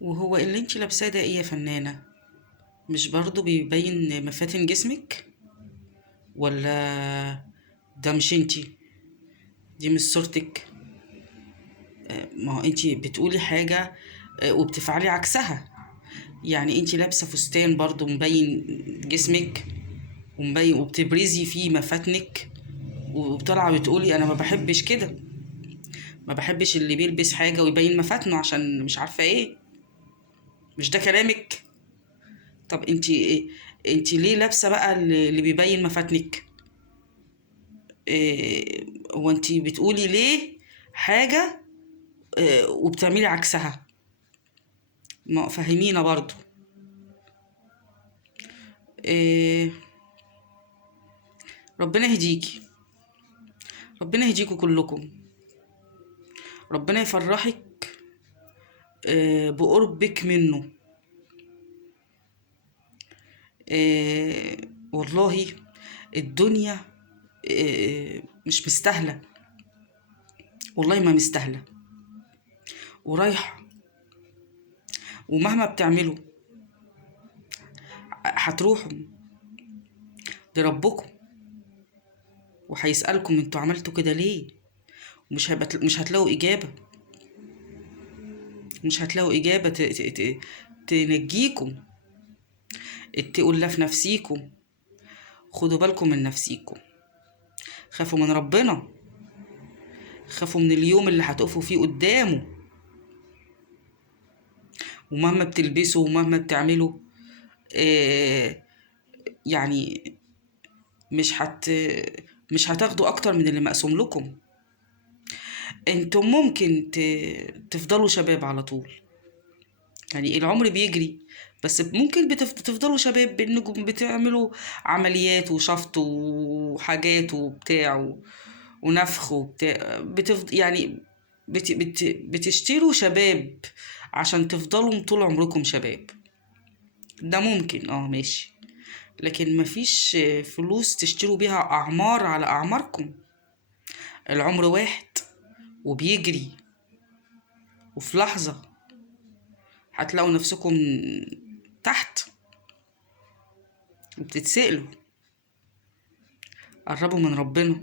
وهو اللي انتي لابساه ده ايه يا فنانة؟ مش برضو بيبين مفاتن جسمك؟ ولا ده مش انتي؟ دي مش صورتك. ما هو انتي بتقولي حاجة وبتفعلي عكسها. يعني انتي لابسة فستان برضو مبين جسمك، ومبين وبتبرزي فيه مفاتنك، وطالعة بتقولي انا ما بحبش كده، ما بحبش اللي بيلبس حاجة ويبين مفاتنه عشان مش عارفة ايه. مش ده كلامك؟ طب انتي ليه لابسة بقى اللي بيبين مفاتنك؟ هو انتي بتقولي ليه حاجة وبتعملي عكسها؟ ما فهمينا برضو. إيه، ربنا يهديكي، ربنا يهديكوا كلكم، ربنا يفرحك بقربك منه. والله الدنيا مش مستاهلة، والله ما مستاهلة، ورايحة، ومهما بتعملوا هتروحوا لربكم، وهيسألكم انتوا عملتوا كده ليه. مش هتلاقوا إجابة، مش هتلاقوا إجابة تنجيكم. اتقوا الله في نفسيكم، خدوا بالكم من نفسيكم، خافوا من ربنا، خافوا من اليوم اللي هتقفوا فيه قدامه. ومهما بتلبسوا ومهما بتعملوا آه يعني مش هت مش هتاخدوا اكتر من اللي مقسوم لكم. انتم ممكن تفضلوا شباب على طول، يعني العمر بيجري، بس ممكن تفضلوا شباب بانكم بتعملوا عمليات وشفط وحاجات وبتاع ونفخ وبتاع، يعني بتشتروا شباب عشان تفضلوا طول عمركم شباب. ده ممكن ماشي، لكن مفيش فلوس تشتروا بيها أعمار على أعماركم. العمر واحد وبيجري، وفي لحظة هتلاقوا نفسكم تحت وبتتسألوا. قربوا من ربنا،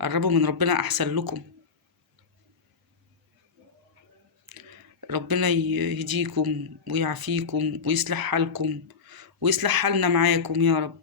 قربوا من ربنا أحسن لكم. ربنا يهديكم ويعافيكم ويصلح حالكم ويصلح حالنا معاكم يا رب.